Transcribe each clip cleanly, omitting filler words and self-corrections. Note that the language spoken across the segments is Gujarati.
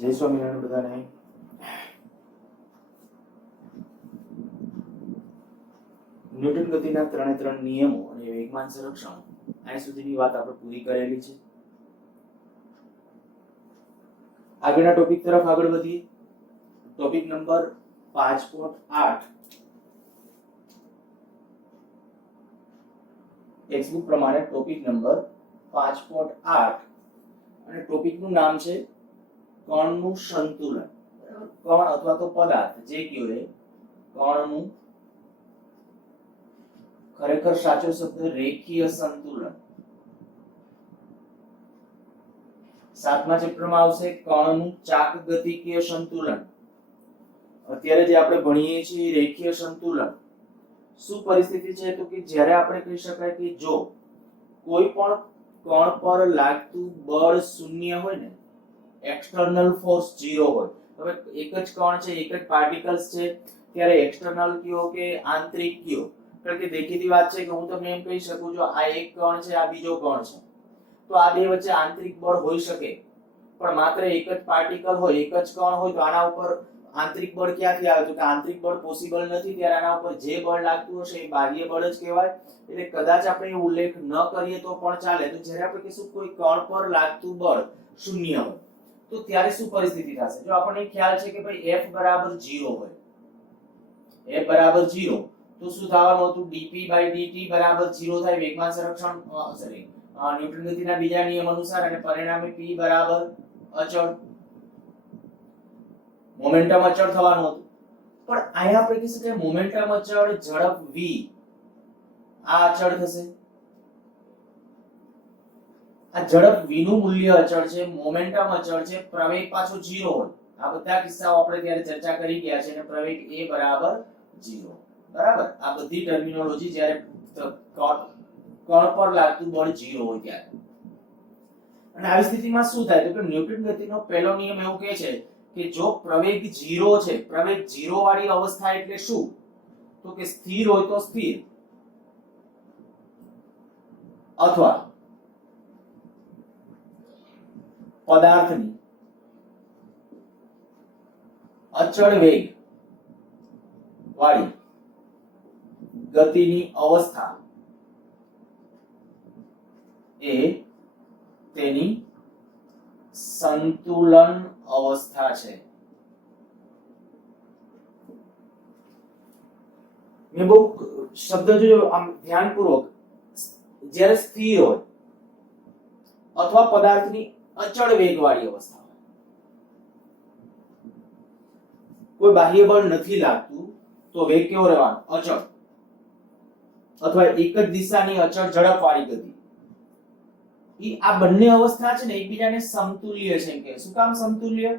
જય સ્વામિનારાયણ બધાને. ન્યૂટન ગતિના ત્રણે ત્રણ નિયમો અને વેગમાન સંરક્ષણ અહીં સુધીની વાત આપણે પૂરી કરેલી છે. આગળના ટોપિક તરફ આગળ વધીએ. ટોપિક નંબર 5.8 ટેક્સ્ટબુક પ્રમાણે ટોપિક નંબર 5.8 અને ટોપિકનું નામ છે કણનું સંતુલન. કણ અથવા તો પદાર્થ જે કયો એ કણનું ખરેખર સાચો શબ્દ રેખીય સંતુલન. 7મા ચેપ્ટરમાં આવશે કણનું ચાકગતિકીય સંતુલન. અત્યારે જે આપણે ભણીએ છીએ રેખીય સંતુલન. શું પરિસ્થિતિ છે તો કે જ્યારે આપણે કહી શકાય કે જો કોઈ પણ કણ પર લાગતું બળ શૂન્ય હોય ને, એક્સટર્નલ ફોર્સ 0 હોય. હવે એક જ કણ છે, એક જ પાર્ટિકલ્સ છે, ત્યારે એક્સટર્નલ કયો કે આંતરિક કયો? કારણ કે દેખીતી વાત છે કે હું તમને એમ કહી શકું છું આ એક કણ છે, આ બીજો કણ છે, તો આ બે વચ્ચે આંતરિક બળ હોઈ શકે, પણ માત્ર એક જ પાર્ટિકલ હોય, એક જ કણ હોય તો આના ઉપર આંતરિક બળ ક્યાંથી આવે? તો કે આંતરિક બળ પોસિબલ નથી, ત્યારે આના ઉપર જે બળ લાગતું હશે એ બાહ્ય બળ જ કહેવાય. એટલે કદાચ આપણે ઉલ્લેખ ન કરીએ તો પણ ચાલે. તો જ્યારે આપણે કહીશું કોઈ કણ પર લાગતું બળ શૂન્ય હોય તો ત્યારે શું પરિસ્થિતિ થશે? જો આપણને ખ્યાલ છે કે ભાઈ F બરાબર 0 હોય, F બરાબર 0 તો શું થવાનું હતું? dp/dt બરાબર 0 થાય વેગમાન સંરક્ષણ ન્યૂટન ગતિના બીજા નિયમ અનુસાર, અને પરિણામે p બરાબર અચળ, મોમેન્ટમ અચળ થવાનું હતું. પણ અહીંયા આપણે કહીશું કે મોમેન્ટમ અચળ, ઝડપ v આ અચળ થશે. આ ઝડપ v નું મૂલ્ય અચળ છે, મોમેન્ટમ અચળ છે, પ્રવેગ પાછો 0 હોય. આ બધા કિસ્સાઓ આપણે ત્યારે ચર્ચા કરી ગયા છે. અને પ્રવેગ a બરાબર 0. બરાબર? આ બધી ટર્મિનોલોજી જ્યારે કણ પર લાગતું બળ 0 હોય ત્યારે. અને આવી સ્થિતિમાં શું થાય તો કે ન્યૂટન ગતિનો પહેલો નિયમ એવું કહે છે કે જો પ્રવેગ 0 છે, પ્રવેગ 0 વાળી અવસ્થા એટલે શું? તો કે સ્થિર હોય તો સ્થિર, અથવા પદાર્થની અચળ વેગ વાળી ગતિની અવસ્થા એ તેની સંતુલન અવસ્થા છે. મેં બહુ શબ્દ જો આમ ધ્યાનપૂર્વક, જ્યારે સ્થિર હોય અથવા પદાર્થની અચળ વેગવાળી અવસ્થા હોય, કોઈ બાહ્ય બળ નથી લાગતું તો વેગ કેવો રહેવાનો? અચળ, અથવા એક જ દિશાની અચળ ઝડપવાળી ગતિ. આ બંને અવસ્થા છે ને એકબીજાને સમતુલ્ય છે. કે શું કામ સમતુલ્ય?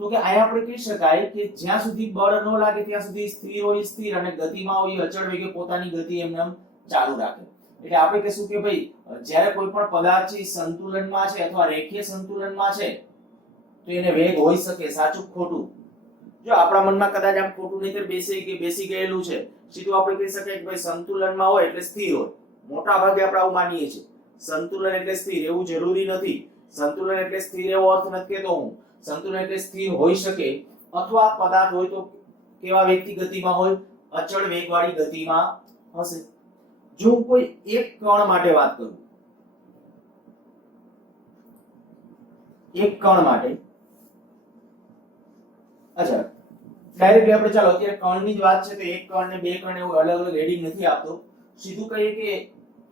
તો કે અહીંયા આપણે કહી શકાય કે જ્યાં સુધી બળ ન લાગે ત્યાં સુધી સ્થિર હોય સ્થિર, અને ગતિમાં હોય અચળ વેગે પોતાની ગતિ એમને ચાલુ રાખે. એટલે આપણે કહીશું કે ભાઈ જ્યારે કોઈ પણ પદાર્થ છે સંતુલનમાં છે અથવા રેખીય સંતુલનમાં છે તો એને વેગ હોઈ શકે. સાચું ખોટું? જો આપણા મનમાં કદાચ આમ ખોટું નહીતર બેસી ગયેલું છે, સીધું આપણે કહી શકાય કે ભાઈ સંતુલનમાં હોય એટલે સ્થિર હોય. મોટા ભાગે આપણે આવું માનીએ છીએ, સંતુલન એટલે સ્થિર. એવું જરૂરી નથી. સંતુલન એટલે સ્થિર એવો અર્થ નથી કહેતો હું. સંતુલન એટલે સ્થિર હોઈ શકે, અથવા પદાર્થ હોય તો કેવા વેગથી ગતિમાં હોય? અચળ વેગવાળી ગતિમાં હશે. જો હું કોઈ એક કણ માટે વાત કરું, એક કણ માટે, અચ્છા ડાયરેક્ટલી આપણે ચાલો અત્યારે કણની જ વાત છે તો એક કણ ને બે કણ એવું અલગ અલગ હેડિંગ નથી આપતો. સીધું કહીએ કે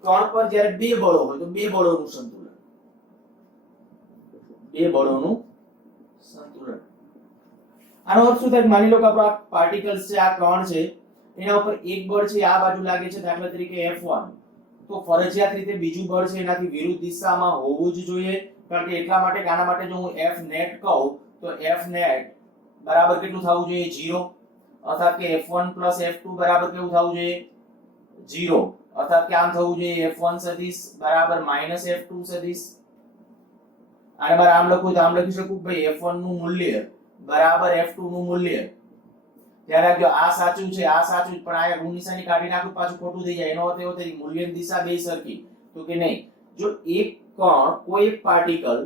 કણ પર જ્યારે બે બળો હોય તો બે બળોનું સંતુલન, બે બળોનું સંતુલન. આનો અર્થ શું થાય? માની લો કે આપણા પાર્ટિકલ્સ છે, આ કણ છે, એના ઉપર એક બળ છે આ બાજુ લાગે છે, દાખલા તરીકે F1, તો ફરજિયાત રીતે બીજું બળ છે એનાથી વિરુદ્ધ દિશામાં હોવું જ જોઈએ. કારણ કે એટલા માટે કે આના માટે જો હું F net કહું તો F net બરાબર કેટલું થવું જોઈએ? 0. અર્થાત કે F1 F2 બરાબર કેવું થવું જોઈએ? 0. અર્થાત કે આમ થવું જોઈએ F1 સદિશ બરાબર -F2 સદિશ. આને બાર આમ લખું તો આમ લખી શકું ભાઈ F1 નું મૂલ્ય બરાબર F2 નું મૂલ્ય. ત્યારે જો આ સાચું છે, આ સાચું, પણ આ ઋણ નિશાની કાઢી નાખું પાછું ખોટું થઈ જાય. એનો અર્થ એવો થાય મૂલ્યની દિશા બે સરખી. તો કે નહીં, જો એક કણ, કોઈ એક પાર્ટિકલ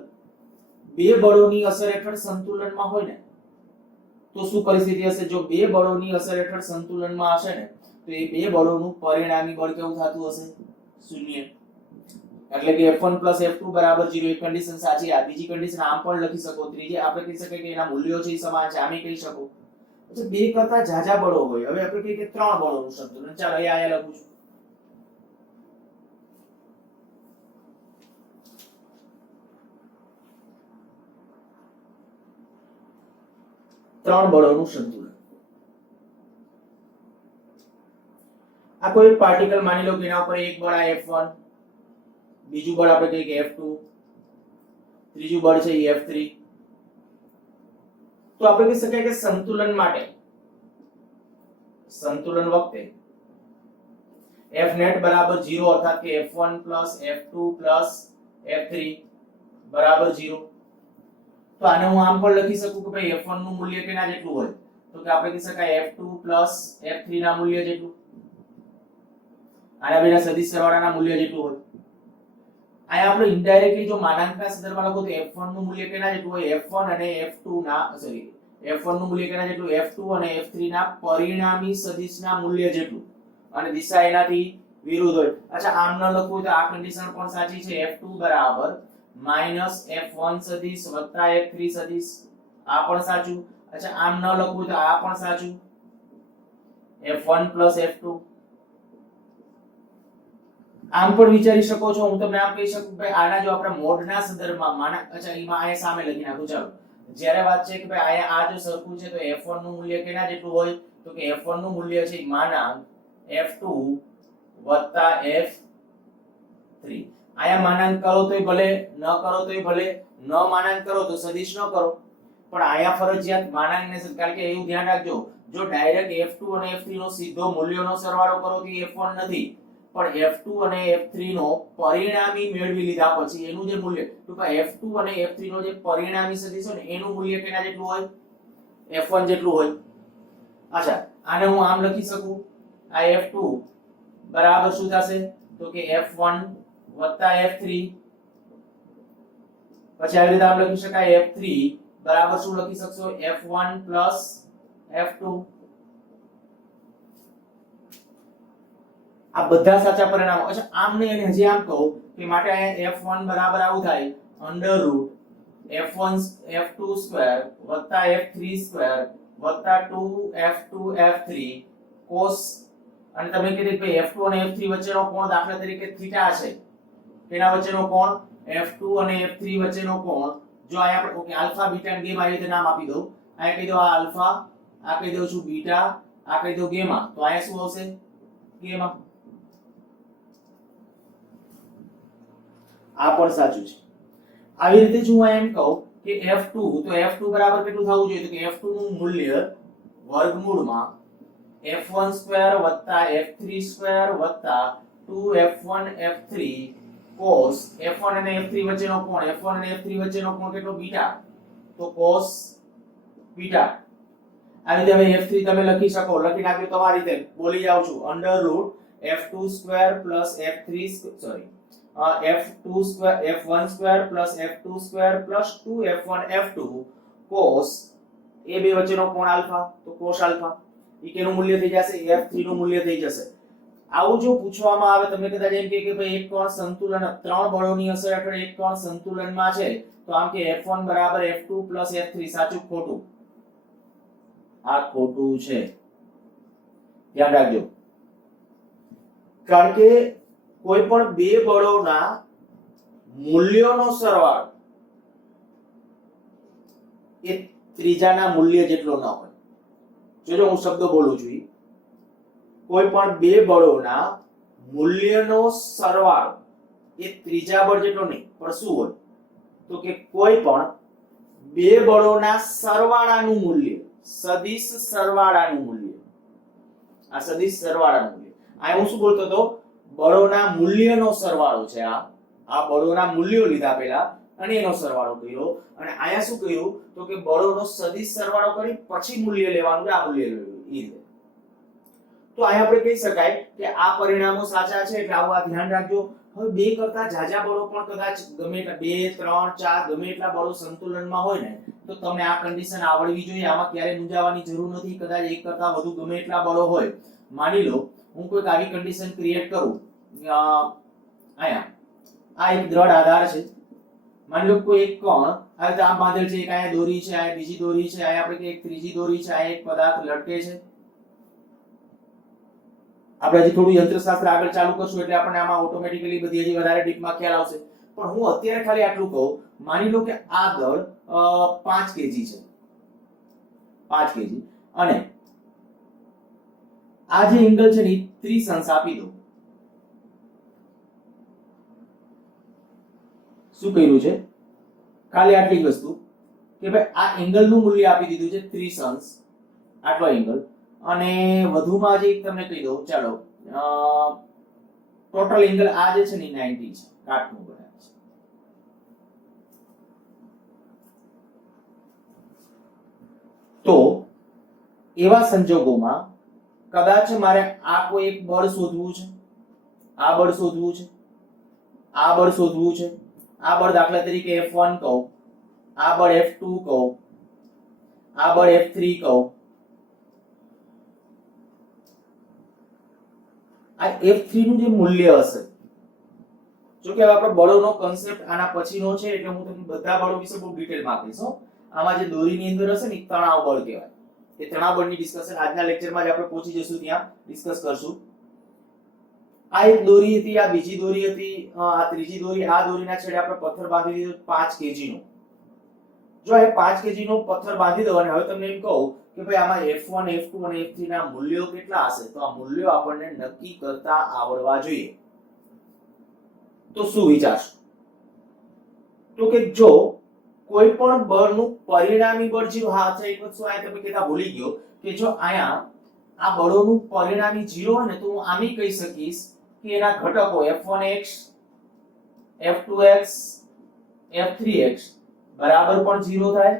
બે બળોની અસર હેઠળ સંતુલનમાં હોય ને તો શું પરિસ્થિતિ હશે? જો બે બળોની અસર હેઠળ સંતુલનમાં હશે ને તો એ બે બળોનું પરિણામી બળ કેવું થતું હશે? શૂન્ય. એટલે કે F1 F2 બરાબર 0 એક કન્ડિશન સાચી. આ બીજી કન્ડિશન આમ પણ લખી શકો. ત્રીજી આપણે કહી શકીએ કે એના મૂલ્યો છે સમાન છે. આમે કહી શકો. પછી બે કરતા જાજા બળો હોય. હવે આપણે કહીએ કે ત્રણ બળોનું સંતુલન. ચાલો એ આયા લખું છું. ત્રણ બળોનું સંતુલન. આ કોઈ પાર્ટિકલ માની લો કે એના ઉપર એક બળ આ F1, બીજું બળ આપણે કહીએ કે F2, ત્રીજું બળ છે એ F3. તો આપણે કહી શકાય કે સંતુલન માટે સંતુલન વખતે F net બરાબર 0 અર્થાત કે F1 F2 F3 બરાબર 0. તો આને હું આમ પણ લખી શકું કે ભાઈ F1 નું મૂલ્ય કેના જેટલું હોય? તો કે આપણે કહી શકાય F2 F3 ના મૂલ્ય જેટલું. આના બેના સદિશ સરવાળાના મૂલ્ય જેટલું હોય. આયા આપણે ઇનડાયરેક્ટલી જો માનાંકના સંદર્ભમાં લખો તો F1 નું મૂલ્ય કેના જેટલું હોય? F1 અને F2 ના F1 નું મૂલ્ય કેના જેટલું? F2 અને F3 ના પરિણામી સદિશના મૂલ્ય જેટલું. અને દિશા એનાથી વિરુદ્ધ હોય. અચ્છા આમ ન લખવું હોય તો આ કન્ડિશન પણ સાચી છે. F2 બરાબર -F1 સદિશ વત્તા F3 સદિશ. આ પણ સાચું. અચ્છા આમ ન લખવું હોય તો આ પણ સાચું. F1 F2. આમ પણ વિચારી શકો છો. હું તમને આમ કહી શકું ભાઈ આના જો આપણે મોડના સંદર્ભમાં માના અચ્છા એમાં આયા સામે લખી નાખું. ચાલો જ્યારે વાત છે કે ભાઈ આયા આ જો સરખું છે તો F1 નું મૂલ્ય કેના જેટલું હોય? તો કે F1 નું મૂલ્ય છે માનાંક F2 વત્તા F3. આયા માનાંક કરો તોય ભલે, ન કરો તોય ભલે. ન માનાંક કરો તો સદિશ ન કરો. પણ આયા ફરજિયાત માનાંક ને કારણ કે એવું ધ્યાન રાખજો જો ડાયરેક્ટ F2 અને F3 નો સીધો મૂલ્યોનો સરવાળો કરો તો F1 નથી. પણ F2 અને F3 નો પરિણામી મેળવી લીધા પછી એનું જે મૂલ્ય તો કે F2 અને F3 નો જે પરિણામી સદિશ છે ને એનું મૂલ્ય કેના જેટલું હોય? F1 જેટલું હોય. અચ્છા આને હું આમ લખી શકું. આ F2 બરાબર શું થશે? તો કે F1 વત્તા F3. પછી આવી રીતે આમ લખી શકાય F3 બરાબર શું લખી શકશો? F1 F2. આ બધા સાચા પરિણામો. અચ્છા આમ નહીં અને હજી આમ કહું કે માટે અહીંયા F1 બરાબર આવું થાય √F1 F2 સ્ક્વેર વત્તા F3 સ્ક્વેર વત્તા 2F2 F3 cos. અને તમે કીધું કે F2 અને F3 વચ્ચેનો કોણ દાખલા તરીકે થીટા છે. તેના વચ્ચેનો કોણ F2 અને F3 વચ્ચેનો કોણ જો આયા આપણે ઓકે આલ્ફા બીટા અને ગેમા આ રીતે નામ આપી દઉં. આયા કહી દો આ આલ્ફા, આ કહી દઉં છું બીટા, આ કહી દો ગેમા. તો આયા શું આવશે? ગેમા. આ પણ સાચું છે. આવી રીતે જો હું એમ કહું કે F2 તો F2 બરાબર કેટલું થવું જોઈએ? તો કે F2 નું મૂલ્ય વર્ગમૂળમાં F1 સ્ક્વેર વત્તા F3 સ્ક્વેર વત્તા 2F1 F3 cos. F1 અને F3 વચ્ચેનો કોણ F1 અને F3 વચ્ચેનો કોણ કેટલો? બીટા. તો cos બીટા. આ રીતે હવે F3 તમે લખી શકો. લખી નાખ્યો તમારી રીતે બોલી જાઉં છું √F2 square F3 sorry F2 square F1 square F2 square 2F1 F2 cos. એ બે વચ્ચેનો કોણ આલ્ફા તો cos આલ્ફા. ઈ કેનું મૂલ્ય થઈ જશે? F3 નું મૂલ્ય થઈ જશે. આવું જો પૂછવામાં આવે તમને કદાચ એમ કે ભાઈ એક કોણ સંતુલન ત્રણ બળોની અસર હેઠળ એક કોણ સંતુલનમાં છે તો આમ કે F1 બરાબર F2 F3 સાચું ખોટું? આ ખોટું છે. ધ્યાન રાખજો. કારણ કે કોઈ પણ બે બળોના મૂલ્યોનો સરવાળો એ ત્રીજાના મૂલ્ય જેટલો ન હોય. જો હું શબ્દો બોલું છું. કોઈ પણ બે બળોના મૂલ્યનો સરવાળો એ ત્રીજા બળ જેટલો નહીં પણ શું હોય? તો કે કોઈ પણ બે બળોના સરવાળાનું મૂલ્ય સદિશ સરવાળાનું મૂલ્ય. આ સદિશ સરવાળાનું મૂલ્ય. આ હું શું બોલતો હતો? બળોના મૂલ્યનો સરવાળો છે. આ બળોના મૂલ્યો લીધા પહેલા અને એનો સરવાળો કર્યો અને આયા શું કર્યું? તો કે બળોનો સદિશ સરવાળો કરી પછી મૂલ્ય લેવાનું છે. આ મૂલ્ય લેવું ઈ રીતે. તો આયા આપણે કહી શકાય કે આ પરિણામો સાચા છે એટલે આવું આ ધ્યાન રાખજો. હવે બે કરતા જાજા બળો પણ કદાચ ગમે એટલા 2 3 4 ગમે એટલા બળો સંતુલનમાં હોય ને તો તમને આ કન્ડિશન આવડવી જોઈએ. આમાં ક્યારે મૂંઝાવાની જરૂર નથી. કદાચ એક કરતા વધુ ગમે એટલા બળો હોય, માની લો હું કોઈક આવી કન્ડિશન ક્રિએટ કરું, આયા આ એક દ્રઢ આધાર છે, માની લો કોઈ એક કણ આ રીતે આમ બાંધેલ છે, એક આયા દોરી છે, આયા બીજી દોરી છે, આયા આપણે એક ત્રીજી દોરી છે, આયા એક પદાર્થ લટકે છે. આપણે હજી થોડું યંત્રશાસ્ત્ર આગળ ચાલુ કરશું એટલે આપણને આમાં ઓટોમેટિકલી બધી હજી વધારે ડીપમાં ખ્યાલ આવશે. પણ હું અત્યારે ખાલી આટલું કહું, માની લો કે આ દળ 5 કેજી છે, 5 કેજી, અને આ જે એંગલ છે ને 30 અંશ આપી દો. શું કર્યું છે? ખાલી આટલી વસ્તુ કે ભાઈ આ એંગલ નું મૂલ્ય આપી દીધું છે 30 અંશ, આટલો એંગલ. અને વધુમાં જે તમને કહી દઉં, ચાલો ટોટલ એંગલ આ જે છે ને 90 છે, કાટનું બનાવે છે. તો એવા સંજોગોમાં કદાચ મારે આ કોઈ એક બળ શોધવું છે, આ બળ શોધવું છે, આ બળ શોધવું છે. આ બળ દાખલા તરીકે F1 કહો, આ બળ F2 કહો, આ બળ F3 કહો. આ F3 નું જે મૂલ્ય હશે, જો કે આપણે બળોનો કન્સેપ્ટ આના પછીનો છે એટલે હું તમને બધા બળો વિશે બહુ ડિટેલમાં કહીશ. આમાં જે દોરીની અંદર હશે ને તણાવ બળ કહેવાય. એ તણાવ બળની ડિસ્કશન આજના લેક્ચરમાં જ આપણે પહોંચી જશું, ત્યાં ડિસ્કસ કરશું. આ એક દોરી હતી, આ બીજી દોરી હતી, આ ત્રીજી દોરી, આ દોરીના છેડે આપણે પથ્થર બાંધી દીધો 5 કેજી નો. જો એ 5 કેજી નો પથ્થર બાંધી દો અને હવે તમને એમ કહું કે ભાઈ આમાં F1 F2 અને F3 ના મૂલ્યો કેટલા હશે, તો આ મૂલ્યો આપણને નક્કી કરતા આવડવા જોઈએ. તો શું વિચારશો? તો કે જો કોઈ પણ બળનું પરિણામી બળ 0, હા અચ્છા એક વસ્તુ આ તમે કહેતા ભૂલી ગયો કે જો આયા આ બળોનું પરિણામી 0 હોય ને તો હું આમ કહી શકીશ કે એના ઘટકો F1x, F2x, F3x બરાબર પણ 0 થાય,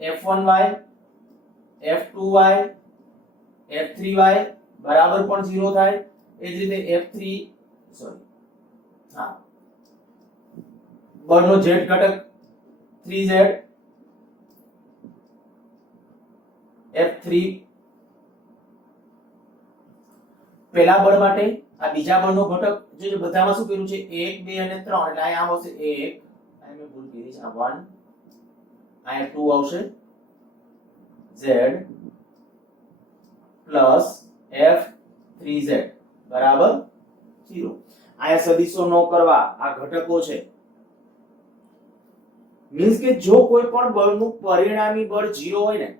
F1y, F2y, F3y બરાબર પણ 0 થાય. એ જ રીતે F3 બળનો z ઘટક 3z, F3 પહેલા બળ માટે, આ બીજા બળનો ઘટક જે બધામાં શું કર્યું છે 1 2 અને 3 એટલે આ આમ આવશે 1, આ મેં ભૂલ કરી છે, આ 1, આ 2 આવશે, z પ્લસ F3z બરાબર 0. આયા સદિશો ન કરવા, આ ઘટકો છે. મીન્સ કે જો કોઈ પણ બળનું પરિણામી બળ 0 હોય ને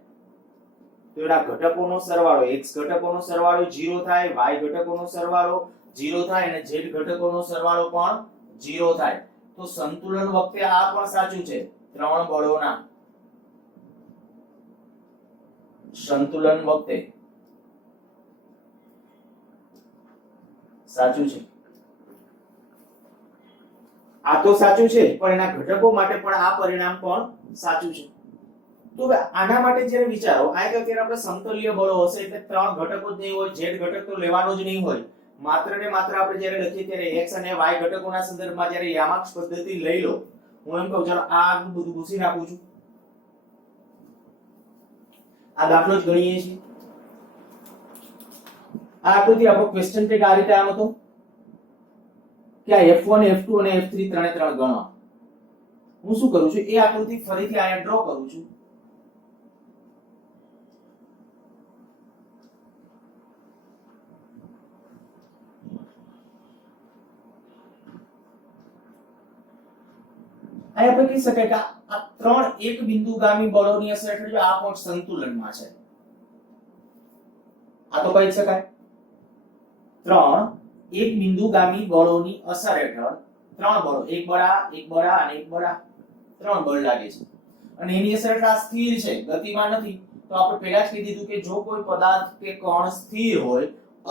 તો એના ઘટકોનો સરવાળો, x ઘટકોનો સરવાળો 0 થાય, y ઘટકોનો સરવાળો 0 થાય અને z ઘટકોનો સરવાળો પણ 0 થાય. તો સંતુલન વખતે આ પણ સાચું છે, ત્રણ બળોના સંતુલન વખતે સાચું છે. આ તો સાચું છે પણ એના ઘટકો માટે પણ આ પરિણામ પણ સાચું છે. તો આના માટે જ્યારે વિચારો આ કે અત્યારે આપણે સમતલીય બળો હશે એટલે ત્રણ ઘટકો જ નહીં હોય, z ઘટક તો લેવાનો જ નહીં હોય. માત્ર ને માત્ર આપણે જ્યારે લખીએ ત્યારે x અને y ઘટકોના સંદર્ભમાં જ્યારે યામાક્ષ પદ્ધતિ લઈ લો, હું એમ કહું ચાલો આ બધું ભૂસી નાખું છું, આ દાખલો જ ગણીએ છીએ. આ આકૃતિ આપણો ક્વેશ્ચન ટેગ આ રીતે આમ હતો કે આ F1 F2 અને F3 ત્રણે ત્રણ ગણવા. હું શું કરું છું, એ આકૃતિ ફરીથી આયા ડ્રો કરું છું. આ આપણે કહી શકાય કે આ ત્રણ એક બિંદુગામી બળોની અસર એટલે જો આ પોઈન્ટ સંતુલનમાં છે. આ તો કહી શકાય ત્રણ એક બિંદુગામી બળોની અસર હેઠળ ત્રણ બળો, એક બળ આ, એક બળ આ અને એક બળ આ, ત્રણ બળ લાગે છે અને એની અસર હેઠળ આ સ્થિર છે, ગતિમાં નથી. તો આપણે પહેલા જ કહી દીધું કે જો કોઈ પદાર્થ કે કણ સ્થિર હોય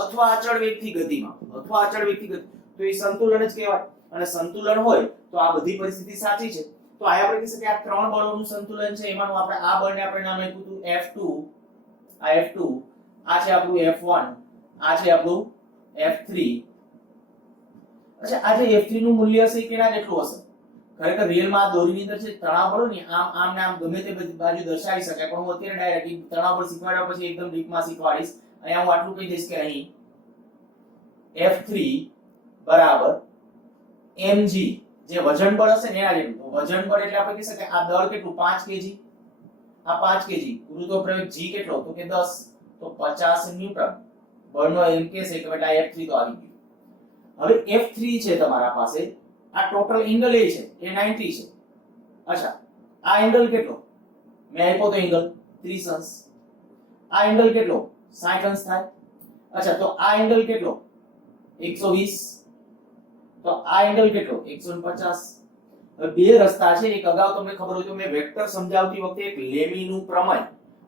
અથવા અચળ વેગથી ગતિમાં અથવા અચળ વેગથી ગતિ તો એ સંતુલન જ કહેવાય. અને સંતુલન હોય તો આ બધી પરિસ્થિતિ સાચી છે. તો આ આપણે કહી શકીએ આ ત્રણ બળોનું સંતુલન છે. એમાંનું આપણે આ બળને આપણે નામ આપ્યું હતું F2, આ F2, આ છે આપણું F1, આ છે આપણું F3 અચ્છા આ જે F3 નું મૂલ્ય હશે એ કેના જેટલું હશે? ખરેખર રિયલમાં આ દોરીની અંદર છે તણાવ બળો ને આમ ને આમ ગમે તે બધી બાજુ દર્શાવી શકાય, પણ હું અત્યારે ડાયરેક્ટ તણાવ બળ શીખવાડ્યા પછી એકદમ ડીપમાં શીખવાડીશ. અહીંયા હું આટલું કહી દઈશ કે અહીં F3 બરાબર mg, જે વજન બળ હશે ને એના જેટલું. વજન બળ એટલે આપણે કહી શકાય આ દળ કેટલું 5 kg, આ 5 kg. ગુરુત્વાપ્રવેગ g કેટલો તો કે 10, તો 50 ન્યૂટન બળનો એમ કે છે કે બેટા F3 તો આવી ગયું. હવે F3 છે તમારા પાસે, આ ટોટલ એંગલ એ છે એ 90 છે. અચ્છા આ એંગલ કેટલો મેં આપ્યો તો એંગલ 30 અંશ, આ એંગલ કેટલો 60 અંશ થાય. અચ્છા તો આ એંગલ કેટલો 120, તો આ એંગલ કેટલો 150. હવે બે રસ્તા છે, એક અગાઉ તમને ખબર હોય તો મેં વેક્ટર સમજાવતી વખતે એક લેમીનું પ્રમેય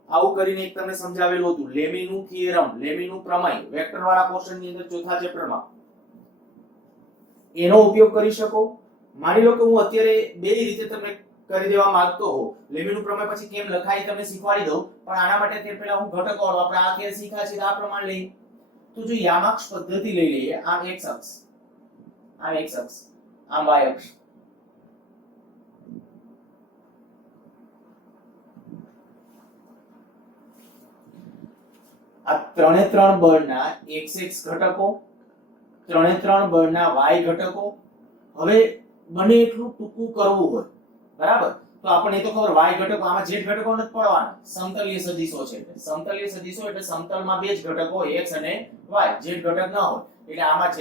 આવું કરીને એક તમને સમજાવેલું હતું. લેમીનું થિયરમ, લેમીનું પ્રમેય વેક્ટર વાળા પોર્શન ની અંદર ચોથા ચેપ્ટરમાં એનો ઉપયોગ કરી શકો. માની લો કે હું અત્યારે બે રીતે તમને કરી દેવા માંગતો હો, લેમીનું પ્રમેય પછી કેમ લખાય તમને શીખવાડી દઉં, પણ આના માટે તે પહેલા હું ઘટકો વાળો આપણે આ કે શીખ્યા છે આ પ્રમાણે લઈ. તો જો યામાક્ષ પદ્ધતિ લઈ લઈએ, આમ x અક્ષ, આમ x અક્ષ, આમ y અક્ષ. આ ત્રણે ત્રણ બળના x ઘટકો, ત્રણે ત્રણ બળના y ઘટકો. હવે બને એટલું ટૂંકું કરવું હોય બરાબર, તો આપણને તો ખબર y ઘટકો, આમાં z ઘટકો નથી પડવાના, સમતલીય સદિશો છે. એટલે સમતલીય સદિશો એટલે સમતલમાં બે જ ઘટકો હોય x અને y, z ઘટક ન હોય. એટલે આમાં z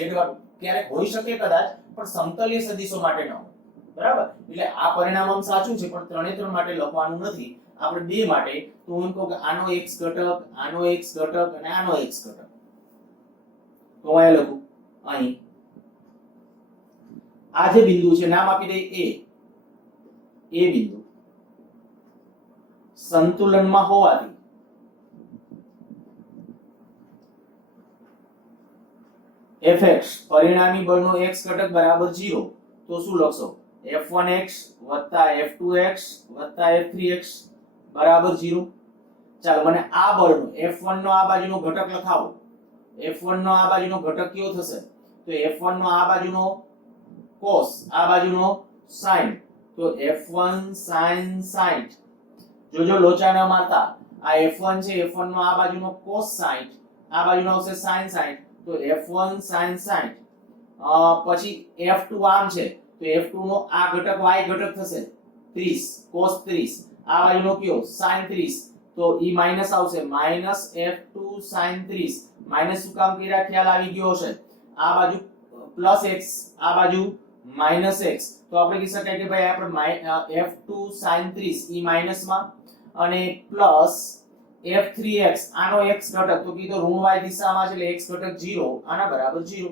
ક્યારેક હોઈ શકે કદાચ, પણ સમતલીય સદિશો માટે ન હોય બરાબર. એટલે આ પરિણામ આમ સાચું છે, પણ ત્રણે ત્રણ માટે લખવાનું નથી, આપણે બે માટે. તો હું કહું કે આનો x ઘટક, આનો x ઘટક અને આનો x ઘટક. તો હું અહીંયા લખું, અહીં આ જે બિંદુ છે નામ આપી દઈએ એ બિંદુ સંતુલનમાં હોવાથી fx પરિણામી બળનો x ઘટક બરાબર 0. તો શું લખશો? f1x f2x f3x બરાબર 0. ચાલો મને આ બળનો f1 નો આ બાજુનો ઘટક લખાવો. f1 નો આ બાજુનો ઘટક કયો થશે? તો f1 નો આ બાજુનો cos, આ બાજુનો sin, તો f1 sin 60. જોજો લોચા ન મારતા, આ f1 છે, f1 નો આ બાજુનો cos 60, આ બાજુનો આવશે sin 60, તો f1 sin 60. પછી f2 આમ છે, તો f2 નો આ ઘટક y ઘટક થશે 30, cos 30, આ બાજુનો કયો sin 30, તો ઈ માઈનસ આવશે, માઈનસ f2 sin 30. માઈનસ શું કામ કર્યા ખ્યાલ આવી ગયો હશે. આ બાજુ પ્લસ x, આ બાજુ માઈનસ x, તો આપણે કહી શકાય કે ભાઈ આપણે f2 sin 30 ઈ માઈનસ માં, અને પ્લસ f3x આનો x ઘટક, તો કીધું ઋણ y દિશામાં છે એટલે x ઘટક 0, આના બરાબર 0.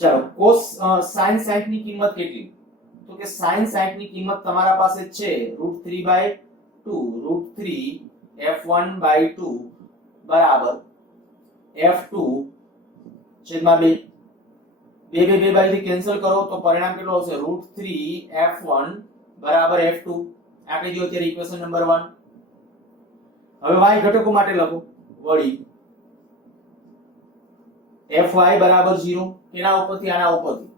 ચાલો cos sin 60 ની કિંમત કેટલી? તો કે sin 60 ની કિંમત તમારા પાસે છે √3/2, √3 f1/2 બરાબર f2 છેદમાં 2. બે બાજુથી કેન્સલ કરો તો પરિણામ કેટલું આવશે? √3 f1 બરાબર f2. આ કહી દો અત્યારે ઇક્વેશન નંબર 1. હવે y ઘટકો માટે લખો વળી fy બરાબર 0. કેના ઉપરથી? આના ઉપરથી.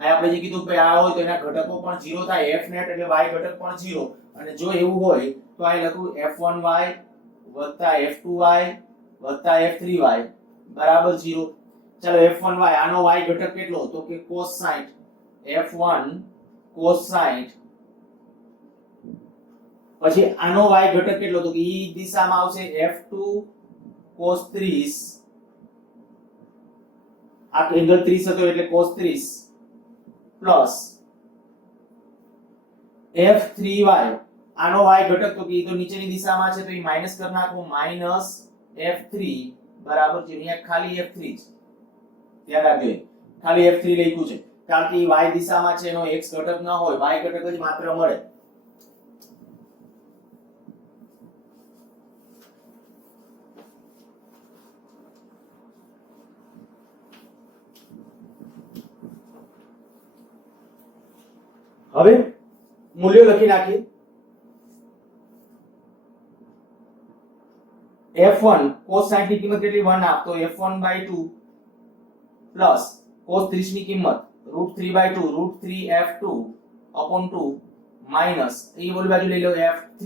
આ આપણે જે કીધું કે આ હોય તો એના ઘટકો પણ 0 થાય, f net એટલે y ઘટક પણ 0. અને જો એવું હોય તો આ લખું f1y f2y f3y બરાબર 0. ચાલો f1y આનો y ઘટક કેટલો? તો કે cos 60, f1 cos 60. પછી આનો y ઘટક કેટલો? તો કે ઈ દિશામાં આવશે f2 cos 30. આ એંગલ 30 હતો એટલે cos 30 પ્લસ f3y આનો y ઘટક, તો કે ઈ તો નીચેની દિશામાં છે તો ઈ માઈનસ કરી નાખું, માઈનસ f3 બરાબર 0. અહીંયા ખાલી f3 છે, ધ્યાન રાખજો, ખાલી f3 લખ્યું છે કારણ કે y દિશામાં છે, એનો x ઘટક ન હોય, y ઘટક જ માત્ર મળે. હવે મૂલ્યો લખી નાખીએ. f1 cos 60 ની કિંમત કેટલી? 1/2, તો f1/2 પ્લસ cos 30 ની કિંમત √3/2 √3f2/2 માઈનસ એ બોલ બાજુ લઈ લો f3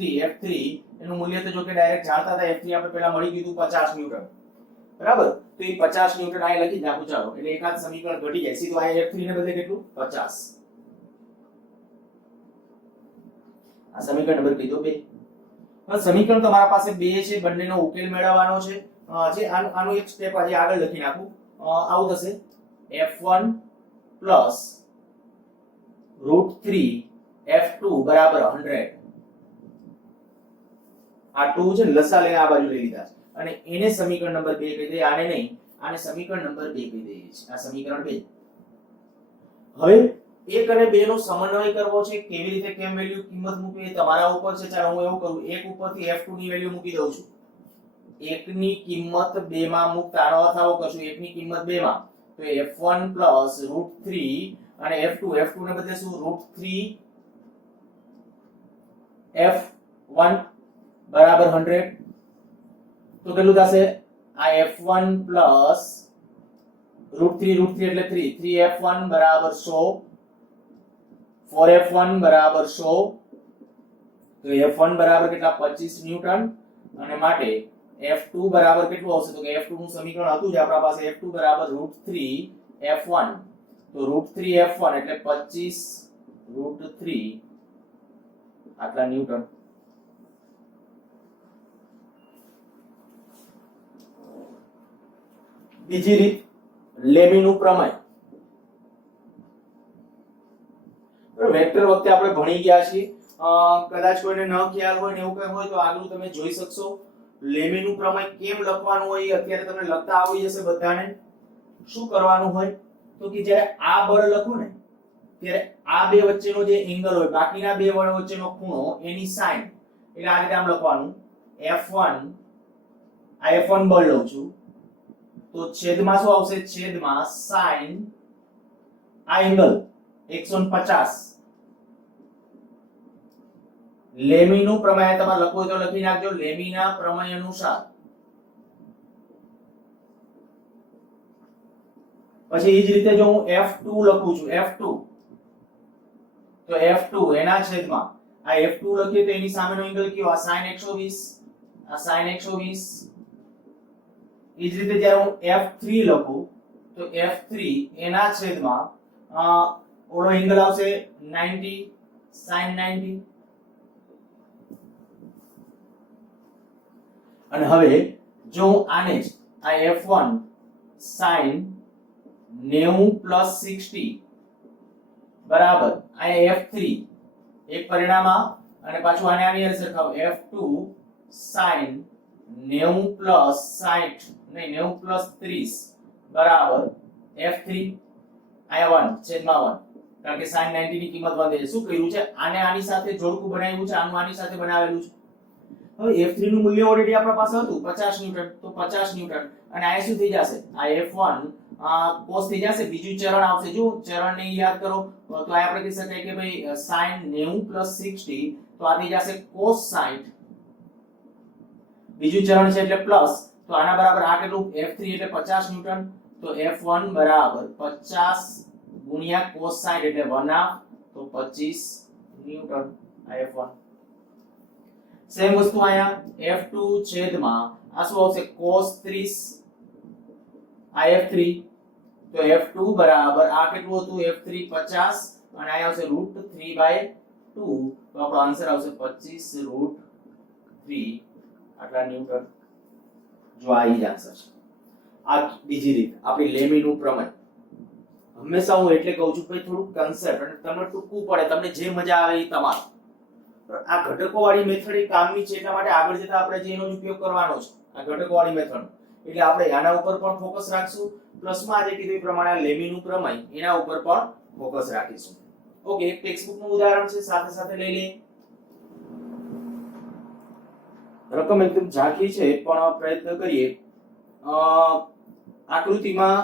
એનું મૂલ્ય તો જો કે ડાયરેક્ટ જાણતા હતા f3 આપણે પહેલા મળી ગયું 50 ન્યૂટન બરાબર તો એ 50 ન્યૂટન આ લખી નાખું ચાલો એટલે એકાદ સમીકરણ ઘટી જાય સીધું આ f3 ને બદલે કેટલું 50 આ સમીકરણ નંબર કીધો 2 હવે સમીકરણ તમારા પાસે 2 છે બંનેનો ઉકેલ મેળવવાનો છે જે આનું એક સ્ટેપ આજે આગળ લખી નાખું આવું થશે f1 √3f2 બરાબર 100 આ 2 છે લસા લઈને આ બાજુ લઈ લીધા છે અને એને સમીકરણ નંબર 2 કહી દે આને નહીં આને સમીકરણ નંબર 2 કહી દઈએ છીએ આ સમીકરણ 2 હવે 1 અને 2 નો સમન્વય કરવો છે કેવી રીતે કેમ વેલ્યુ કિંમત મૂકવી તમારા ઉપર છે ચાલો હું એવું કરું 1 ઉપરથી f2 ની વેલ્યુ મૂકી દઉં છું 1 ની કિંમત 2 માં મૂકતા આનો અર્થ આવો કરશું 1 ની કિંમત 2 માં તો f1 √3 અને f2 ને બદલે શું √3f1 બરાબર 100 તો કેટલું થશે આ f1 √3 એટલે 3f1 બરાબર 100 4f1 બરાબર 100 તો f1 બરાબર કેટલા 25 ન્યૂટન અને માટે f2 બરાબર કેટલું આવશે તો કે f2 નું સમીકરણ હતું જ આપણા પાસે f2 બરાબર √3f1 તો √3f1 એટલે 25 √3 આટલા ન્યૂટન બીજી રીત લેમીનું પ્રમેય વેક્ટર વખતે આપણે ભણી ગયા છીએ કદાચ કોઈને ન ખ્યાલ હોય ને એવું કંઈ હોય તો આગળ તમે જોઈ શકશો લેમીનું પ્રમેય કેમ લખવાનું હોય અત્યારે તમને લખતા આવડી જશે બધાને શું કરવાનું હોય તો કે જ્યારે આ બળ લખું ને ત્યારે આ બે વચ્ચેનો જે એંગલ હોય બાકીના બે બળ વચ્ચેનો ખૂણો એની સાઈન એટલે આ રીતે આમ લખવાનું f1 આ f1 બળ લઉં છું તો છેદમાં શું આવશે છેદમાં sin આ એંગલ 150 લેમીનું પ્રમેય તમારે લખવું હોય તો લખી નાખજો લેમીના પ્રમેય અનુસાર પછી એ જ રીતે જો હું f2 લખું છું f2 તો f2 એના છેદમાં આ f2 લખીએ તો એની સામેનો એંગલ કયો આ sin 120 આ sin 120 એ જ રીતે જ્યારે હું f3 લખું તો f3 એના છેદમાં ઓલો એંગલ આવશે 90 sin 90 અને હવે જો હું આને જ આ f1 sin 90 + 60 બરાબર આ f3 એક પરિણામ અને પાછું આને આની સાથે સરખાવો f2 sin 90 + 60 નહીં 90 + 30 બરાબર f3 આયા 1 છેદમાં 1 કારણ કે sin 90 ની કિંમત વધે શું કર્યું છે આને આની સાથે જોડકું બનાવ્યું છે આનું આની સાથે બનાવેલું છે હવે f3 નું મૂલ્ય ઓલરેડી આપણા પાસે હતું 50 ન્યૂટન તો 50 ન્યૂટન અને આ શું થઈ જશે આ f1 cos થઈ જશે બીજું ચરણ આવશે જો ચરણને યાદ કરો તો આ આપણે કહી શકાય કે ભાઈ sin 90 + 60 તો આ થઈ જશે cos 60 બીજું ચરણ છે એટલે પ્લસ તો આના બરાબર આ કેટલું f3 એટલે 50 ન્યૂટન તો f1 બરાબર 50 ગુણ્યા cos 60 એટલે 1/2 તો 25 ન્યૂટન આ f1 સેમ વસ્તુ આયા f2 છેદમાં આ શું આવશે cos 30 આ f3 તો f2 બરાબર આ કેટલું હતું f3 50 અને આ આવશે √3/2 તો આપણો આન્સર આવશે 25 √3 આટલા ન્યૂટન જો આ ઈ આન્સર છે આ બીજી રીત આપણી લેમીનું પ્રમેય હંમેશા હું એટલે કહું છું કે થોડું કન્સેપ્ટ અને તમને ટૂંકું પડે તમને જે મજા આવે એ તમારું આ ઘટકોવાળી મેથડ એ કામની છે એટલા માટે આગળ જતા આપણે જે એનો ઉપયોગ કરવાનો છે આ ઘટકોવાળી મેથડ એટલે આપણે આના ઉપર પણ ફોકસ રાખશું પ્લસમાં જે કીધું એ પ્રમાણે લેમીનું પ્રમેય એના ઉપર પણ ફોકસ રાખીશું ઓકે એક ટેક્સ્ટ બુક નું ઉદાહરણ છે સાથે સાથે લઈ લઈએ રકમ એકદમ ઝાંખી છે પણ પ્રયત્ન કરીએ આકૃતિમાં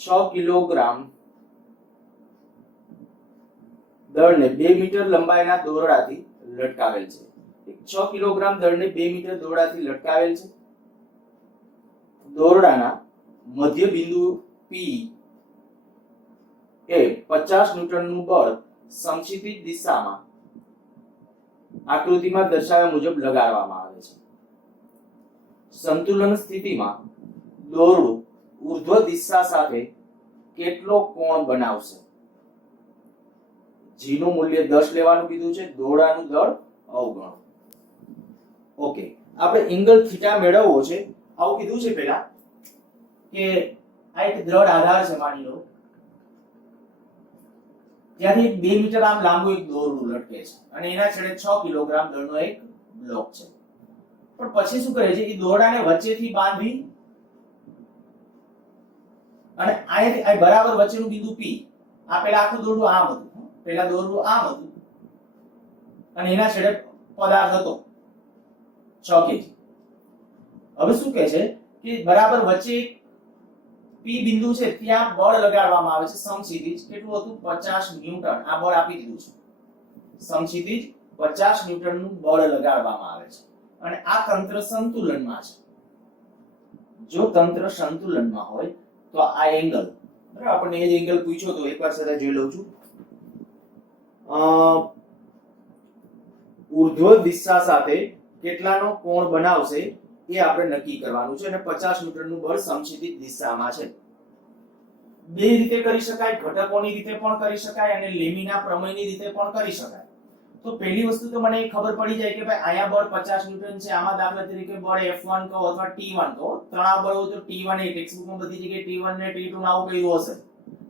6 કિલોગ્રામ દળને 2 મીટર લંબાઈના દોરડાથી લટકાવેલ છે 6 કિલોગ્રામ દળને 2 મીટર દોરડાથી લટકાવેલ છે દોરડાના મધ્ય બિંદુ P એ 50 ન્યૂટનનું બળ સમક્ષિતિજ દિશામાં આકૃતિમાં દર્શાવ્યા મુજબ લગાડવામાં આવે છે. સંતુલન સ્થિતિમાં દોરડું ઉર્ધ્વ દિશા સાથે કેટલો કોણ બનાવશે? G નું મૂલ્ય 10 લેવાનું કીધું છે, દોરડાનું દળ અવગણો. ઓકે, આપણે એંગલ થીટા મેળવવો છે. આવું કીધું છે પહેલા કે આ એક દ્રઢ આધાર છે, માની લો ત્યાંથી 2 મીટર આમ લાંબુ એક દોરડું લટકે છે અને એના છેડે 6 કિલોગ્રામ દળનો એક બ્લોક છે. પણ પછી શું કરે છે, એ દોરડાને વચ્ચેથી બાંધી અને અહીંથી આ બરાબર વચ્ચેનું બિંદુ P, આ પેલા આખું દોરડું આમ હતું, પેલા દોરડું આમ હતું અને એના છેડે પદાર્થ હતો 6 kg. હવે શું કહે છે કે બરાબર વચ્ચે P બિંદુ છે ત્યાં બળ લગાડવામાં આવે છે સમક્ષિતિજ. કેટલું હતું? 50 ન્યૂટન. આ બળ આપી દીધું છે. સમક્ષિતિજ 50 ન્યૂટનનું બળ લગાડવામાં આવે છે અને આ તંત્ર સંતુલનમાં છે. જો તંત્ર સંતુલનમાં હોય તો આ એંગલ, બરાબર, આપણને એ જ એંગલ પૂછ્યો તો એકવાર સાથે જોઈ લઉં છું. ઉર્ધ્વ દિશા સાથે કેટલાનો કોણ બનાવશે એ આપણે નક્કી કરવાનું છે અને 50 ન્યૂટનનું બળ સમક્ષિતિજ દિશામાં છે. બે રીતે કરી શકાય, ઘટકોની રીતે પણ કરી શકાય અને લેમીના પ્રમેયની રીતે પણ કરી શકાય. તો પહેલી વસ્તુ તો મને ખબર પડી જાય કે ભાઈ અહીંયા બળ 50 ન્યૂટન છે, આમાં દાખલા તરીકે બળ F1 કહો અથવા T1 કહો. તણાવ બળ હોય તો T1 એ ટેક્સ્ટબુકમાં બધી જગ્યાએ T1 ને T2 ને આવું કહ્યું હશે.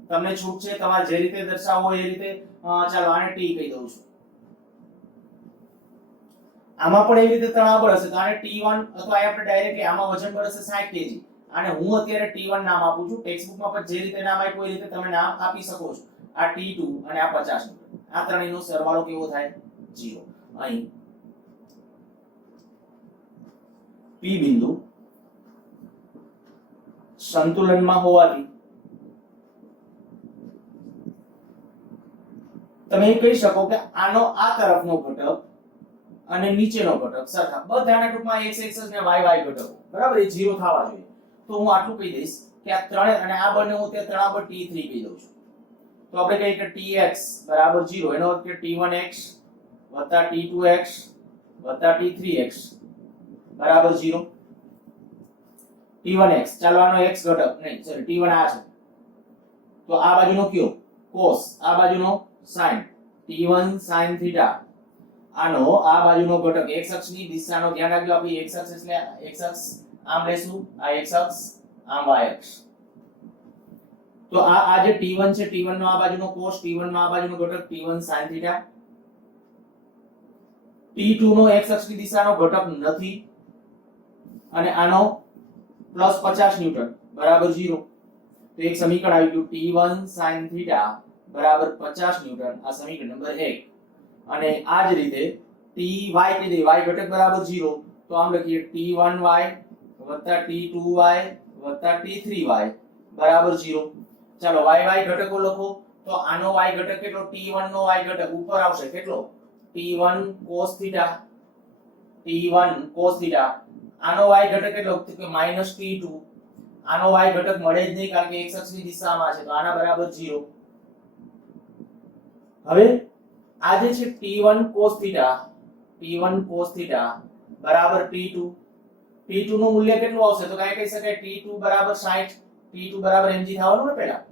તમને છૂટ છે, તમારે જે રીતે દર્શાવવો એ રીતે. ચાલો આને T કહી દઉં છું. આમાં પણ એવી રીતે તણાવ બળ હશે તો આને T1 અથવા આપણે ડાયરેક્ટલી આમાં વજન બળ હશે 60 kg. આને હું અત્યારે T1 નામ આપું છું. ટેક્સ્ટબુકમાં પણ જે રીતે નામ આપ્યું એ રીતે તમે નામ આપી શકો છો. આ T2 અને આ 50 ન્યૂટન. આ ત્રણેયનો સરવાળો કેવો થાય? 0. અહીં P બિંદુ સંતુલનમાં હોવાથી તમે કહી શકો કે આનો આ તરફનો ઘટક અને નીચેનો ઘટક સરખા, બધાના ટૂંકમાં x x અને y y ઘટકો, બરાબર, એ 0 થવા જોઈએ. તો હું આટલું કહી દઈશ કે આ ત્રણે અને આ બંને હું તે તણાવ બળ T3 કહી દઉં છું. તો આપણે કહીએ કે Tx બરાબર 0, એનો અર્થ કે T1x T2x T3x બરાબર 0. T1x, ચાલો આનો x ઘટક નહીં, સોરી T1 આ છે તો આ બાજુનો કયો? cos, આ બાજુનો sin, T1 sin થીટા. આનો આ બાજુનો ઘટક x અક્ષની દિશાનો ધ્યાન રાખજો. આપણી x અક્ષ એટલે x અક્ષ આમ લેશું, આ x અક્ષ આમ y અક્ષ. તો આ જે T1 છે, T1 નો આ બાજુનો cos, T1 નો આ બાજુનો ઘટક T1 sin થીટા. T2 નો x અક્ષની દિશાનો ઘટક નથી અને આનો પ્લસ 50 ન્યૂટન બરાબર 0. તો એક સમીકરણ આવી ગયું T1 sin થીટા બરાબર 50 ન્યૂટન. આ સમીકરણ નંબર 1. અને આ જ રીતે Ty કે જે y ઘટક બરાબર 0, તો આમ લખીએ T1y T2y T3y બરાબર 0. ચાલો y ઘટકો લખો. તો આનો y ઘટક કેટલો? T1 નો y ઘટક ઉપર આવશે કેટલો? T1 cos theta. T1 cos theta. આનો y ઘટક કેટલો? તો કે -T2. આનો y ઘટક મળે જ નહીં કારણ કે x અક્ષની દિશામાં છે, તો આના બરાબર 0. હવે આ જે છે T1 cos થીટા બરાબર T2. T2 નું મૂલ્ય કેટલું આવશે? તો કાંઈ કહી શકાય T2 બરાબર 60. T2 બરાબર mg થવાનું ને પહેલા.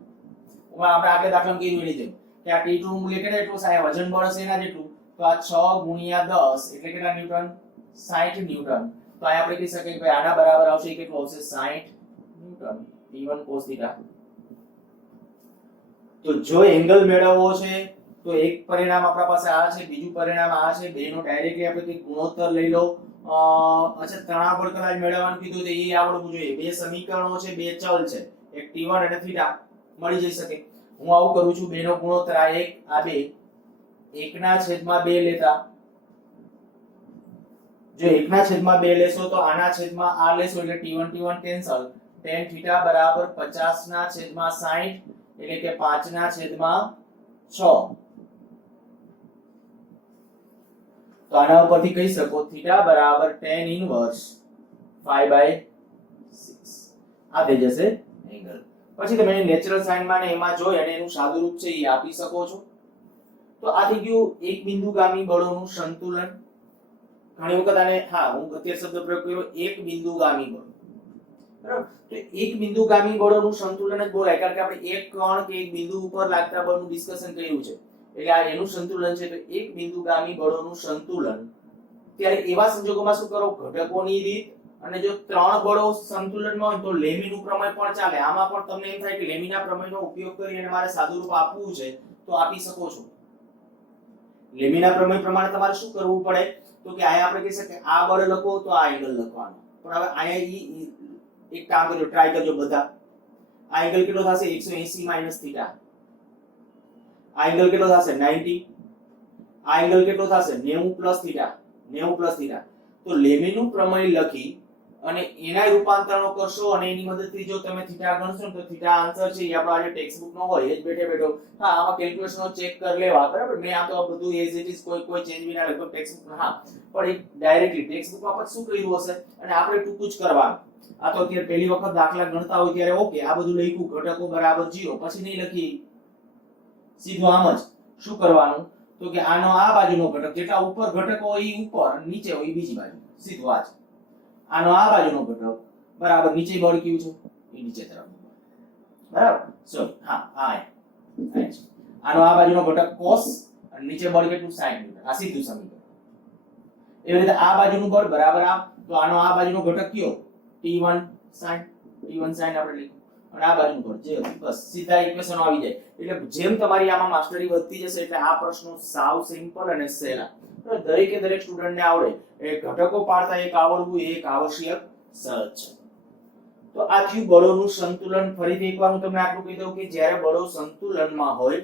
આપણે આગળ દાખલામાં કીધું એની જેમ કે આ T2 નું મૂલ્ય કેટલું છે? વજન બળ છે એના જેટલું. તો આ 6 ગુણ્યા 10 એટલે કેટલા ન્યૂટન? 60 ન્યૂટન. તો આ આપણે કહી શકીએ કે આના બરાબર આવશે કેટલું આવશે? 60 ન્યૂટન. T1 cos theta. તો જો એંગલ મેળવવો છે તો એક પરિણામ આપણા પાસે આ છે, બીજું પરિણામ આ છે. બેનો ડાયરેક્ટલી આપણે કંઈક ગુણોત્તર લઈ લો. અચ્છા, તણાવ બળ કદાચ મેળવવાનું કીધું તો એ આવડવું જોઈએ. બે સમીકરણો છે, બે ચલ છે, એક T1 અને થીટા મળી જઈ શકે. હું આવું કરું છું, બેનો ગુણોત્તર આ 1 આ 2, 1/2 લેતા. જો 1/2 લેશો તો આના છેદમાં આ લેશો એટલે T1 કેન્સલ. tan થીટા બરાબર 50/60 એટલે કે 5/6. તો આના ઉપરથી કહી શકો થીટા બરાબર tan ઇન્વર્સ 5/6. આ થઈ જશે એંગલ. પછી તમે નેચરલ સાઇનમાં ને એમાં જોઈ અને એનું સાદું રૂપ છે એ આપી શકો છો. તો આ થઈ ગયું એક બિંદુગામી બળોનું સંતુલન. ઘણી વખત આને હું અત્યારે શબ્દ પ્રયોગ કર્યો એક બિંદુગામી બળ, બરાબર. તો એક બિંદુગામી બળોનું સંતુલન જ બોલાય, કારણ કે આપણે એક કણ કે એક બિંદુ ઉપર લાગતા બળનું ડિસ્કશન કર્યું છે, એટલે આ એનું સંતુલન છે. તો એક બિંદુગામી બળોનું સંતુલન, ત્યારે એવા સંજોગોમાં શું કરો, ઘટકોની રીત, અને જો ત્રણ બળો સંતુલનમાં હોય તો લેમીનું પ્રમેય પણ ચાલે. આમાં પણ તમને એમ થાય કે લેમીના પ્રમેયનો ઉપયોગ કરી અને મારે સાદું રૂપ આપવું છે તો આપી શકો છો. લેમીના પ્રમેય પ્રમાણે તમારે શું કરવું પડે, તો કે અહીંયા આપણે કહી શકીએ આ બળ લખો તો આ એંગલ લખવાનો. પણ હવે અહીંયા એક કામ કરજો, ટ્રાય કરજો બધા. આ એંગલ કેટલો થશે 180 - θ. આ એંગલ કેટલો થશે 90. આ એંગલ કેટલો થશે 90 + θ. 90 + θ. તો લેમીનું પ્રમેય લખી અને એના રૂપાંતરણો કરશો અને એની મદદથી જો તમે થીટા ગણશો તો થીટા આન્સર છે એ આપણો આજે ટેક્સ્ટ બુક નો હોય એ જ બેઠે બેઠો આમાં કેલ્ક્યુલેશનો ચેક કરી લેવા, બરાબર. મેં આ તો બધું એઝ ઇટ ઇઝ કોઈ ચેન્જ વિના લખ્યું ટેક્સ્ટ બુક. પણ એ ડાયરેક્ટલી ટેક્સ્ટ બુકમાં પણ શું કર્યું હશે અને આપણે ટૂંકું જ કરવાનું. આ તો અત્યારે પહેલી વખત દાખલા ગણતા હોય ત્યારે ઓકે, આ બધું લખ્યું ઘટકો બરાબર 0, પછી નહીં લખી, સીધું આમ જ શું કરવાનું, તો કે આનો આ બાજુનો ઘટક, જેટલા ઉપર ઘટકો હોય એ ઉપર, નીચે હોય બીજી બાજુ, સીધું આ જ. આનો આ બાજુનો ઘટક બરાબર નીચે બળ કયું છે એ નીચે તરફ, બરાબર. સો આનો આ બાજુનો ઘટક cos અને નીચે બળ કેટલું sin. આ સીધું સમીકરણ. એવી રીતે આ બાજુનું બળ બરાબર આ, તો આનો આ બાજુનો ઘટક કયો T1 sin. T1 sin આપણે લખ્યું અને આ બાજુનું બળ જે બસ સીધા ઇક્વેશનો આવી જાય. એટલે જેમ તમારી આમાં માસ્ટરી વધતી જશે એટલે આ પ્રશ્નો સાવ સિમ્પલ અને સહેલા, દરેકે દરેક સ્ટુડન્ટને આવડે. એ ઘટકો પાડતા એક આવડવું એ એક આવશ્યક શરત છે. તો આ થયું બળોનું સંતુલન. ફરીથી એકવાર હું તમને આટલું કહી દઉં કે જ્યારે બળો સંતુલનમાં હોય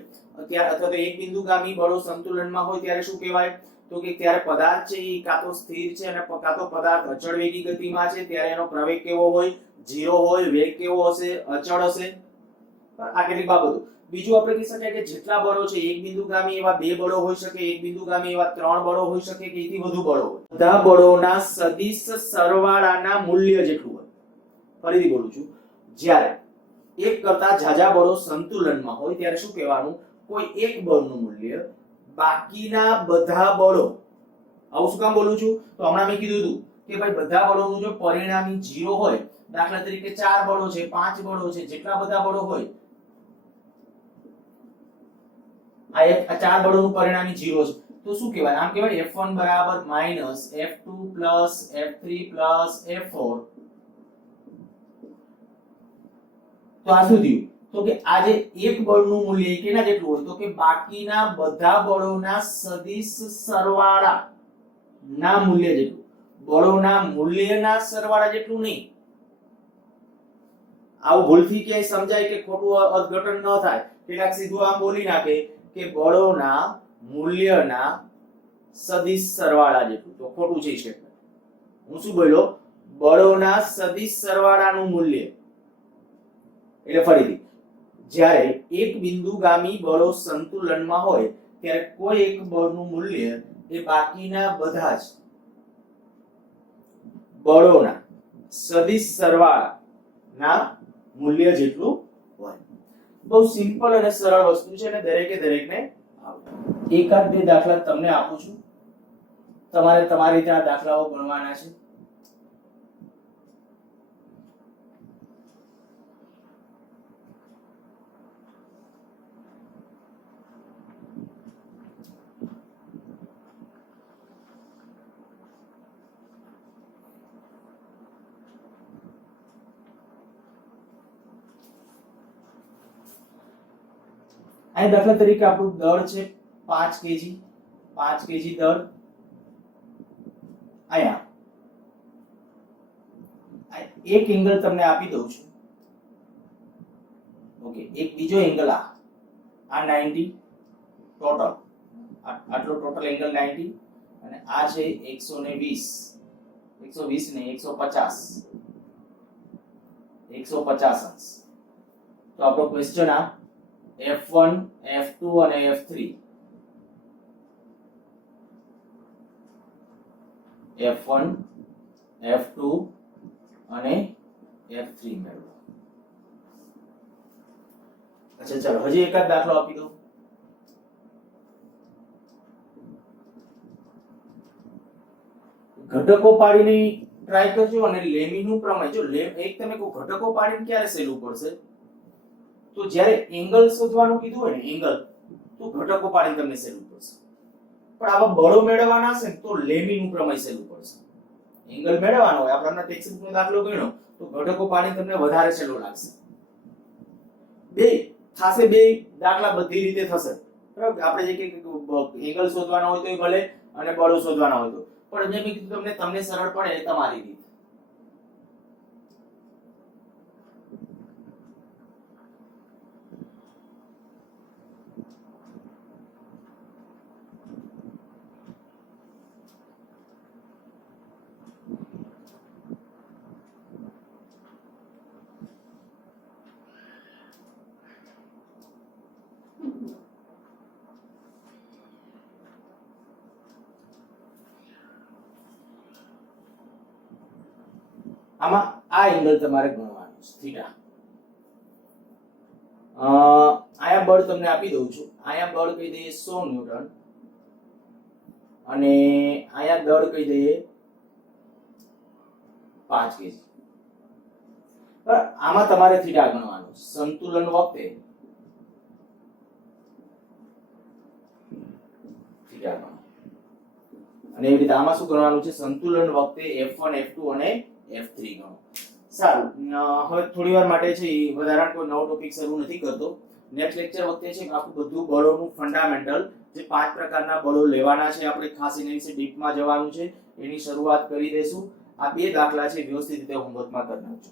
ત્યારે, અથવા તો એક બિંદુગામી બળો સંતુલનમાં હોય ત્યારે શું કહેવાય, તો કે ત્યારે પદાર્થ છે એ કાં તો સ્થિર છે અને કાં તો પદાર્થ અચળ વેગી ગતિમાં છે. ત્યારે એનો પ્રવેગ કેવો હોય, 0 હોય, વેગ કેવો હશે, અચળ હશે. આ કેટલીક બાબતો. બીજું આપણે કહી શકાય કે જેટલા બળો છે, એક બિંદુગામી એવા 2 બળો હોઈ શકે, એક બિંદુગામી એવા 3 બળો હોઈ શકે કે એથી વધુ બળો હોય. બધા બળોના સદિશ સરવાળાના મૂલ્ય જેટલું હોય. ફરીથી બોલું છું, જ્યારે એક કરતા જાજા બળો સંતુલનમાં હોય ત્યારે શું કહેવાનું, કોઈ એક બળનું મૂલ્ય બાકીના બધા બળો. આવું શું કામ બોલું છું, તો હમણાં મેં કીધું હતું કે ભાઈ બધા બળોનું જો પરિણામી 0 હોય, દાખલા તરીકે 4 બળો છે, 5 બળો છે, જેટલા બધા બળો હોય, આ 4 બળોનું પરિણામી 0 છે, તો શું કહેવાય, આમ કહેવાય F1 બરાબર -F2 + F3 + F4. તો આ શું થયું, તો કે આ જે એક બળનું મૂલ્ય કેના જેટલું હોય, તો કે બાકીના બધા બળોના સદિશ સરવાળા ના મૂલ્ય જેટલું. બળોના મૂલ્યના સરવાળા જેટલું નહીં. આવું ભૂલથી ક્યાંય સમજાય કે ખોટું અર્થઘટન ન થાય. કેટલાક સીધું આમ બોલી નાખે કે બળોના મૂલ્યના સદિશ સરવાળા જેટલું, તો ખોટું છે સ્ટેટમેન્ટ. હું શું બોલ્યો, બળોના સદિશ સરવાળાનું મૂલ્ય. એટલે ફરીથી, જ્યારે એક બિંદુગામી બળો સંતુલનમાં હોય ત્યારે કોઈ એક બળનું મૂલ્ય એ બાકીના બધા જ બળોના સદિશ સરવાળાના મૂલ્ય જેટલું હોય. બહુ સિમ્પલ અને સરળ વસ્તુ છે અને દરેકે દરેકને આવડે. એકાદ બે દાખલા તમને આપું છું, તમારે તમારી રીતે આ દાખલાઓ ગણવાના છે. અહીં દાખલા તરીકે આપણું દળ છે 5 kg, 5 kg દળ. અહીંયા એક એંગલ તમને આપી દઉં છું. ઓકે, એક બીજો એંગલ આ 90 ટોટલ, આટલો ટોટલ એંગલ 90 અને આ છે 120, 120 ને 150, 150 અંશ. તો આપણો ક્વેશ્ચન આ F1, F2 અને F3. F1, F2 અને F3 મેળવો. અચ્છા ચાલો હજી એકાદ દાખલો આપી દો. ઘટકો પાડીને ટ્રાય કરજો અને લેમીનું પ્રમેય. જો એક તમે કહો ઘટકો પાડીને ક્યારે સહેલું પડશે, તો જ્યારે એંગલ શોધવાનું કીધું હોય ને એંગલ, તો ઘટકો પાડીને તમને સહેલું પડશે. પણ આવા બળો મેળવવાના હશે ને તો લેમીનું પ્રમેય સહેલું પડશે. એંગલ મેળવવાનો હોય, આપણે હમણાં ટેક્સ્ટબુકનો દાખલો ગણ્યો તો ઘટકો પાડીને તમને વધારે સહેલું લાગશે. બે થાશે, બે દાખલા બધી રીતે થશે બરાબર. આપણે જે કે એંગલ શોધવાનો હોય તો એ ભલે અને બળો શોધવાના હોય તો, પણ જેમ કીધું તમને સરળ પડે તમારી રીત. આમાં આ એંગલ તમારે ગણવાનું છે થીટા. આયા બળ તમને આપી દઉં છું. આયા બળ કહી દઈએ 100 ન્યૂટન અને આયા દળ કહી દઈએ 5 કેજી. આમાં તમારે થીટા ગણવાનું છે. સંતુલન વખતે થીટા ગણો અને એવી રીતે આમાં શું ગણવાનું છે, સંતુલન વખતે F1 F2 અને F3 ગણો. સારું, હવે થોડી વાર માટે છે એ વધારાનો કોઈ નવો ટોપિક શરૂ નથી કરતો. નેક્સ્ટ લેક્ચર વખતે છે આખું બધું બળોનું ફંડામેન્ટલ જે 5 પ્રકારના બળો લેવાના છે, આપણે ખાસ એના વિશે ડીપમાં જવાનું છે, એની શરૂઆત કરી દેશું. આ બે દાખલા છે વ્યવસ્થિત રીતે હોમવર્કમાં કરી નાખજો.